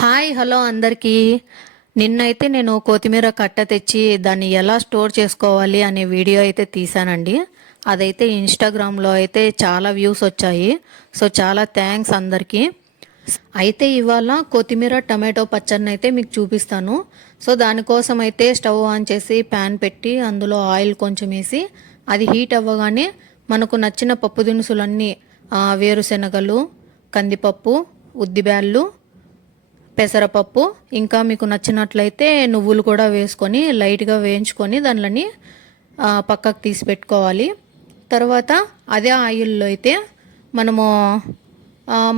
Hi hello అందరికీ. నిన్నైతే నేను కొత్తిమీర కట్ట తెచ్చి దాన్ని ఎలా స్టోర్ చేసుకోవాలి అనే వీడియో అయితే తీసానండి అదైతే ఇన్స్టాగ్రామ్లో అయితే చాలా వ్యూస్ వచ్చాయి. సో చాలా థ్యాంక్స్ అందరికీ. అయితే ఇవాళ కొత్తిమీర టమాటో పచ్చడిని అయితే మీకు చూపిస్తాను. సో దానికోసం అయితే స్టవ్ ఆన్ చేసి ప్యాన్ పెట్టి అందులో ఆయిల్ కొంచెం వేసి అది హీట్ అవ్వగానే మనకు నచ్చిన పప్పు దినుసులన్నీ వేరుశనగలు కందిపప్పు ఉద్దిబ్యాళ్ళు పెసరపప్పు ఇంకా మీకు నచ్చినట్లయితే నువ్వులు కూడా వేసుకొని లైట్గా వేయించుకొని దానిని పక్కకు తీసి పెట్టుకోవాలి. తర్వాత అదే ఆయిల్లో అయితే మనము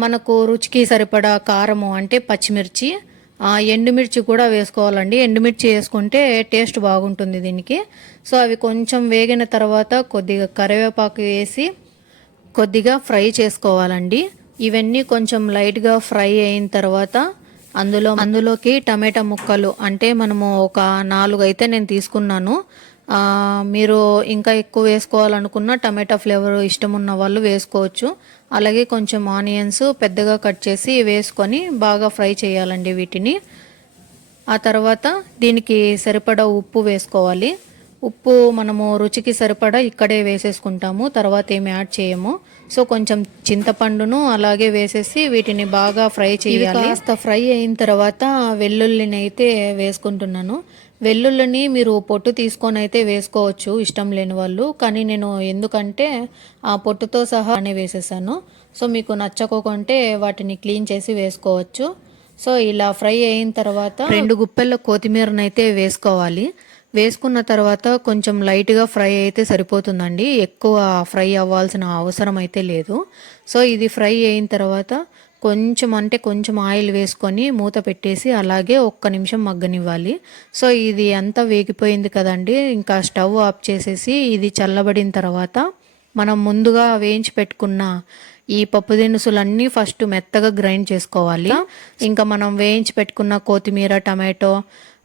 మనకు రుచికి సరిపడా కారము అంటే పచ్చిమిర్చి ఎండుమిర్చి కూడా వేసుకోవాలండి. ఎండుమిర్చి వేసుకుంటే టేస్ట్ బాగుంటుంది దీనికి. సో అవి కొంచెం వేగిన తర్వాత కొద్దిగా కరివేపాకు వేసి కొద్దిగా ఫ్రై చేసుకోవాలండి. ఇవన్నీ కొంచెం లైట్గా ఫ్రై అయిన తర్వాత అందులో అందులోకి టమాటా ముక్కలు అంటే మనము ఒక నాలుగు అయితే నేను తీసుకున్నాను. మీరు ఇంకా ఎక్కువ వేసుకోవాలనుకున్న టమాటా ఫ్లేవర్ ఇష్టం ఉన్న వాళ్ళు వేసుకోవచ్చు. అలాగే కొంచెం ఆనియన్స్ పెద్దగా కట్ చేసి వేసుకొని బాగా ఫ్రై చేయాలండి వీటిని. ఆ తర్వాత దీనికి సరిపడా ఉప్పు వేసుకోవాలి. ఉప్పు మనము రుచికి సరిపడా ఇక్కడే వేసేసుకుంటాము. తర్వాత ఏమి యాడ్ చేయము. సో కొంచెం చింతపండును అలాగే వేసేసి వీటిని బాగా ఫ్రై చేయాలి. కాస్త ఫ్రై అయిన తర్వాత వెల్లుల్లిని అయితే వేసుకుంటున్నాను. వెల్లుల్లిని మీరు పొట్టు తీసుకొని అయితే వేసుకోవచ్చు ఇష్టం లేని వాళ్ళు. కానీ నేను ఎందుకంటే ఆ పొట్టుతో సహా అనే వేసేసాను. సో మీకు నచ్చకోకుంటే వాటిని క్లీన్ చేసి వేసుకోవచ్చు. సో ఇలా ఫ్రై అయిన తర్వాత రెండు గుప్పెల కొత్తిమీరని అయితే వేసుకోవాలి. వేసుకున్న తర్వాత కొంచెం లైట్గా ఫ్రై అయితే సరిపోతుందండి. ఎక్కువ ఫ్రై అవ్వాల్సిన అవసరం అయితే లేదు. సో ఇది ఫ్రై అయిన తర్వాత కొంచెం అంటే కొంచెం ఆయిల్ వేసుకొని మూత పెట్టేసి అలాగే ఒక్క నిమిషం మగ్గనివ్వాలి. సో ఇది అంతా వేగిపోయింది కదండి. ఇంకా స్టవ్ ఆఫ్ చేసేసి ఇది చల్లబడిన తర్వాత మనం ముందుగా వేయించి పెట్టుకున్న ఈ పప్పు దినుసులన్నీ ఫస్ట్ మెత్తగా గ్రైండ్ చేసుకోవాలి. ఇంకా మనం వేయించి పెట్టుకున్న కొత్తిమీర టమాటో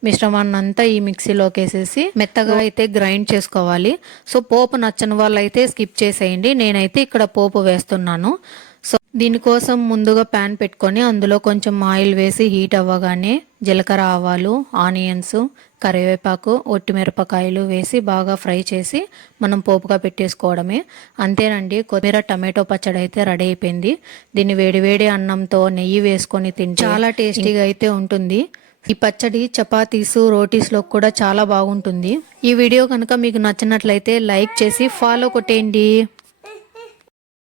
మిశ్రమాన్ని అంతా ఈ మిక్సీలోకి వేసేసి మెత్తగా అయితే గ్రైండ్ చేసుకోవాలి. సో పోపు నచ్చని వాళ్ళు అయితే స్కిప్ చేసేయండి. నేనైతే ఇక్కడ పోపు వేస్తున్నాను. సో దీనికోసం ముందుగా ప్యాన్ పెట్టుకొని అందులో కొంచెం ఆయిల్ వేసి హీట్ అవ్వగానే జీలకర్ర ఆవాలు ఆనియన్స్ కరివేపాకు ఒట్టిమిరపకాయలు వేసి బాగా ఫ్రై చేసి మనం పోపుగా పెట్టేసుకోవడమే. అంతేనండి కొత్తిమీర టమాటో పచ్చడి అయితే రెడీ అయిపోయింది. దీన్ని వేడివేడి అన్నంతో నెయ్యి వేసుకొని తింటే చాలా టేస్టీగా అయితే ఉంటుంది. ఈ పచ్చడి చపాతీసు రోటీస్లో కూడా చాలా బాగుంటుంది. ఈ వీడియో కనుక మీకు నచ్చినట్లయితే లైక్ చేసి ఫాలో కొట్టేయండి.